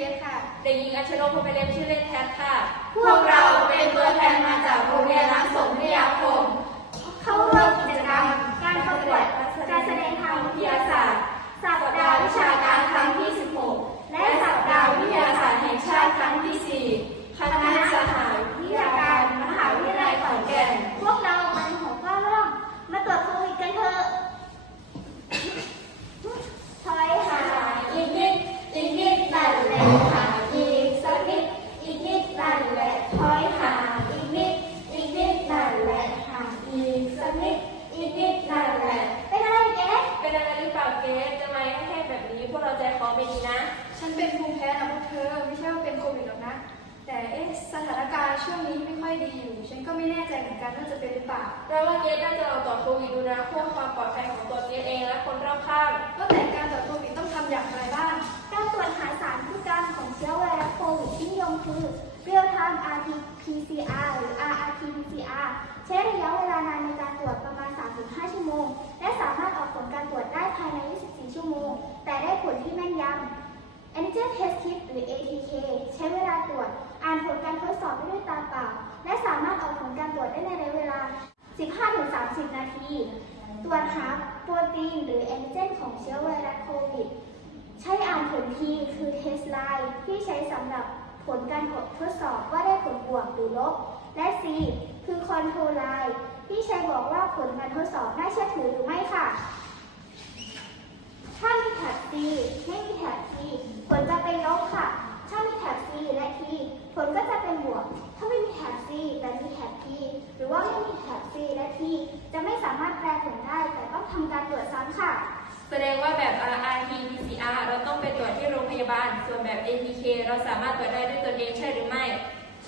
เกสค่ะ เด็กหญิงอัชโนพรหมเล็บชื่อเล่นแท็กค่ะ พวกเราเป็นตัวแทนมาจากโรงเรียนรักสมวิยาคม เข้าร่วม การประกวดการแสดงทางวิทยาศาสตร์ สัปดาห์วิชาการครั้งที่ 16 และสัปดาห์วิทยาศาสตร์แห่งชาติครั้งที่ 4 คณะสหวิทยาการมหาวิทยาลัยขอนแก่น พวกเรามันหัวข้อเรื่องมาตรวจโควิดกันเถอะถอยห่างอีกนิด อีกนิดนั่นแหละห่างอีกสักนิด อีกนิดนั่นแหละถอยห่างอีกนิด อีกนิดนั่นแหละห่างอีกสัก นิดอีกนิดนั่นแหละเป็นอะไรแกเป็นอะไรหรือเปล่าเกสจะมาให้แบบนี้ พวกเราใจคอไม่ดีนะ ฉันเป็นภูมิแพ้นะพวกเธอ ไม่ใช่ว่าเป็นโควิดหรอกนะ แต่เอ๊ะสถานการณ์ช่วงนี้ไม่ค่อยดีอยู่ ฉันก็ไม่แน่ใจเหมือนกันว่าจะเป็นหรือเปล่าเราว่าเกสน่าจะลองตรวจโควิดดูนะเพื่อความปลอดภัยของตัวเกสเองและคนรอบข้างว่าแต่การตรวจโควิดต้องทำอย่างไรบ้าง การตรวจหาสารพิษการของเชื้อไวรัสโควิดที่นิยมคือ Real Time RT-PCR หรือ RRT-PCR ใช้ระยะเวลานานใน ทีตรวจหาโปรตีนหรือแอนติเจนของเชื้อไวรัสโควิด ใช้อ่านผลทีคือเทสไลน์ที่ใช้สำหรับผลการทดสอบว่าได้ผลบวกหรือลบ และ C คือคอนโทรไลน์ที่ใช้บอกว่าผลการทดสอบน่าเชื่อถือหรือไม่ค่ะ ถ้ามีแถบ C ไม่มีแถบ T ผลจะเป็นลบค่ะ ถ้ามีแถบ C และ T ผลก็จะเป็นบวก ถ้าไม่มีแถบ C แต่มีแถบ T หรือว่าไม่มีแถบ C และ T จะไม่สามารถแปลผลได้ แต่ต้อง ทำการตรวจซ้ำค่ะ แสดงว่าแบบ RRT PCR เราต้องไปตรวจที่โรงพยาบาล ส่วนแบบ ATK เราสามารถตรวจได้ด้วยตนเองใช่หรือไม่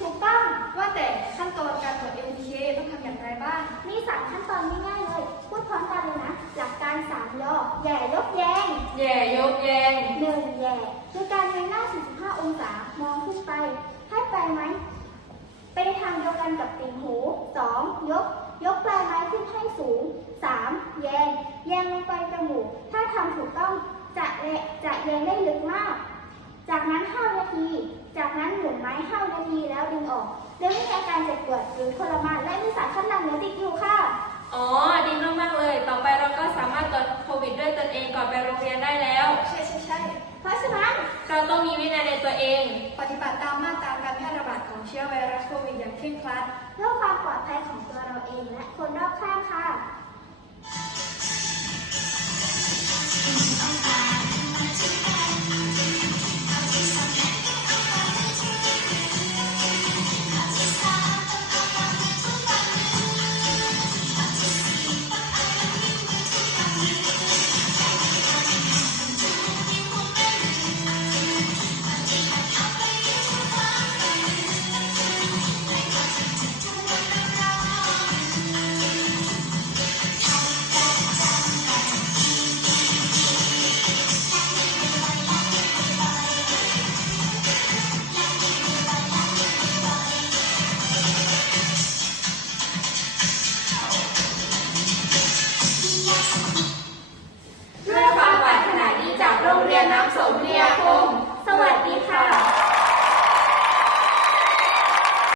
ถูกต้องว่าแต่ขั้นตอนการตรวจ ATK ต้องทำอย่างไรบ้าง มีสามขั้นตอนง่ายๆเลย พูดพร้อมกันเลยนะ หลักการสามย่อแย่ยกแยงแย่ยกแยงหนึ่งแย่คือการเงยหน้า 45 องศามองขึ้นไปให้ปลายไม้ไปในทางเดียวกันกับติ่งหู 2. ยก ยกปลายไม้ขึ้นให้สูง 3. แยงแยงลงไปจมูก ถ้าทำถูกต้องจะเละจะแยงได้ลึกมาก จากนั้น5นาที จากนั้นหมุนไม้5นาทีแล้วดึงออกโดยไม่มีอาการเจ็บปวดหรือทรมานและมีสารคัดหลั่งเหลือติดอยู่ค่ะ อ๋อ ดีมากๆเลย ต่อไปเราก็สามารถตรวจโควิดด้วยตนเองก่อนไปโรงเรียนได้แล้ว ใช่ใช่ใช่เพราะฉะนั้นเราต้องมีวินัยในตัวเอง ปฏิบัติตามมาตราการแพร่ระบาดของเชื้อไวรัสโควิดอย่างเคร่งครัด เพื่อความปลอดภัยของตัวเราเองและคนรอบข้างค่ะ น้ำสมเนียรง